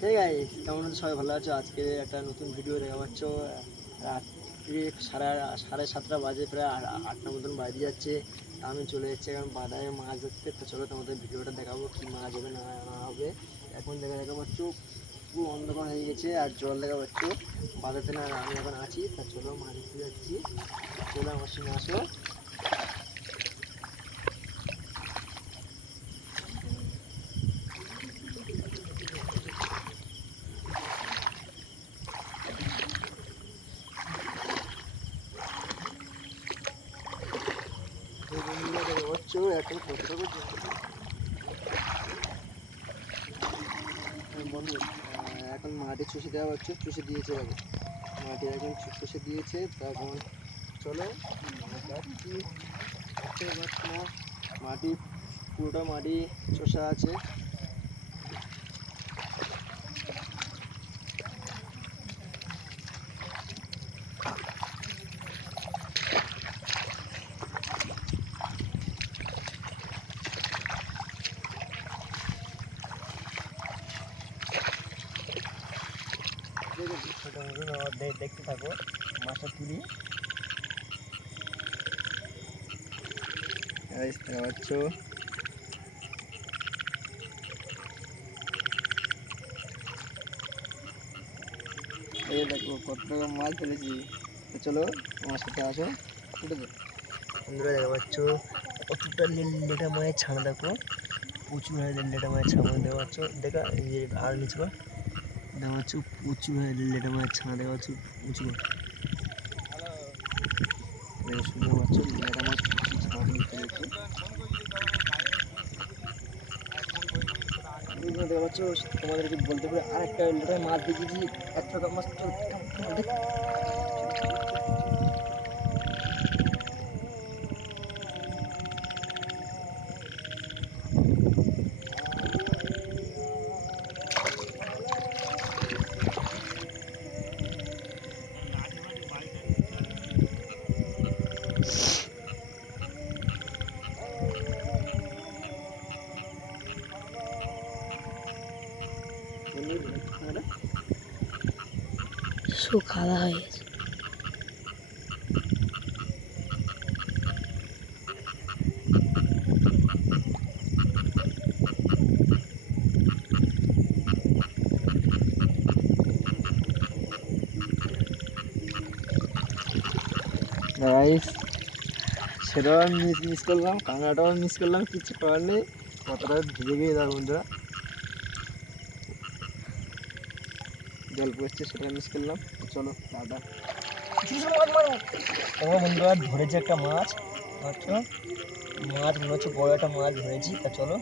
Hey guys, কেমন আছো? সবাই ভালো আছো? আজকে একটা নতুন ভিডিও দেখা পাচ্ছ। রাত্রি সাড়ে সাতটা বাজে, প্রায় আটটা মতন বাজে যাচ্ছে। তা আমি চলে যাচ্ছি এখন বাদায় মাছ ধরতে। তো চলো তোমাদের ভিডিওটা দেখাবো কি মাছ হবে না না হবে। এখন দেখা পাচ্ছ পুরো অন্ধকার হয়ে গেছে আর জল দেখা পাচ্ছ বাদাতে না। আমি এখন আছি, তা চলো মাছ ধরতে যাচ্ছি। চলো আমার সঙ্গে আসো। দেখা পাচ্ছ এখন কতটুকু বন্ধু, এখন মাটি চষে দেওয়া হচ্ছে। চষে দিয়েছে, দেখো মাটি এখন চষে দিয়েছে। তখন চলো যাচ্ছি। দেখতে পাচ্ছ না, মাটি পুরোটা মাটি চষা আছে। ছোটো মতন দেখতে থাকো, মাছটা তুলি। দেখতে পাচ্ছ এই দেখো কত টাকা মাছ ধরেছি। তো চলো আমার সাথে আসো, উঠে তো। বন্ধুরা দেখা পাচ্ছ কতটা লেটা মায়ের ছানা, দেখো প্রচুর হয় লেটা মায়ের ছানা দেখা পাচ্ছ। দেখা এই যে আর নিচু দেখা পাচ্ছ প্রচুর হয় লেটা মায়ের ছানা দেখা পাচ্ছ উঁচু। শুনতে পাচ্ছ লেটা মাছ ছানা নিতে দেখছি। দেখা পাচ্ছ তোমাদেরকে বলতে পারে আর একটা লেটার মাছ দেখেছি। এত টাকা মাছ দেখ। শুকালা হয়ে গেছে। গাইস, সেটাও মিস করলাম, কাঁকড়াটাও মিস করলাম, কিছু করার নেই। কতটা ভিজে গিয়ে যাবে বন্ধুরা, জল পড়ছে সেটা মিস করলাম। চলো টাটা। তোমার বন্ধুরা ধরেছে একটা মাছ, মাছ মনে হচ্ছে বড় একটা মাছ ধরেছি। তা চলো।